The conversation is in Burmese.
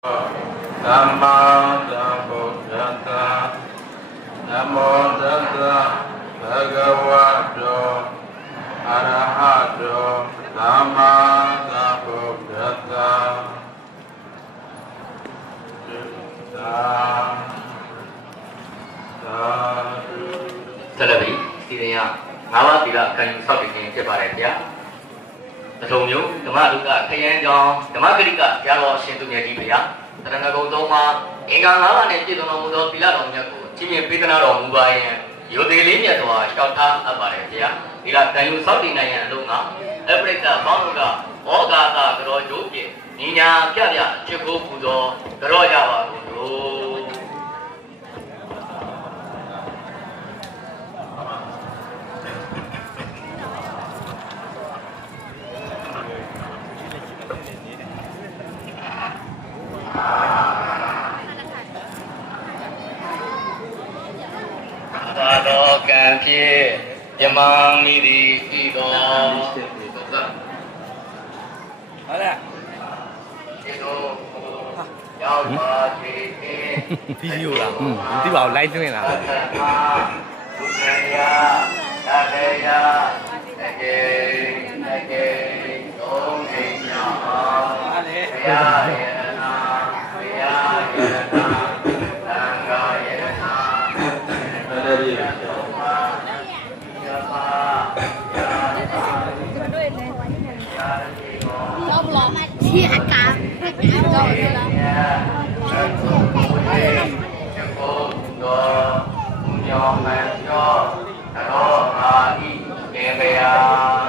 သမ္မာသမ္ဗုဒ္ဓတ္တနမောတတ္တဘဂဝတောအရဟတောသမ္မာသမ္ဗုဒ္ဓတ္တဆက်လက်ပြီးစီရင်ရ၅ပါးသီလခံယူဆောက်တည်ခြင်းဖြစ်ပါတယ်ဗျာအထုံမျိုးဓမ္မလူကခရမ်းကြောင်းဓမ္မဂရိကကြားတော်ရှင်သူမြတ်ကြီးဗျာတရဏဂုံသုံးပါးအင်္ဂါ၅ပါးနဲ့ပြည့်စုံတော်မူသောသီလတော်မြတ်ကိုကြီးမြင့်ပေးသနာတော်မူပါယံရိုသေလေးမြတ်စွာရှောက်ထားအပ်ပါတယ်ဗျာသီလခံယူဆောက်တည်နိုင်ရန်အလုံးကအပရိက္ခဘောင်းတို့ကဩဃာသကတော်ကျိုးဖြင့်ညီညာပြပြချစ်ဖို့ပူဇော်ကြောကြပါကုန်လို့သာတော်ကံဖြင့်ယမံမိသည်ဤတော်ဟုတ်လားဒီတော့ရောက်ပါစေဗီဒီယိုလားဒီပါ live သွင်းလားဘုရားတတေယတကေတကေသုံးနေညောဘုရားယေနာဘုရားယေနာသံဃာယေနာ去还干，走了。Hãy subscribe cho kênh Ghiền Mì Gõ để không bỏ lỡ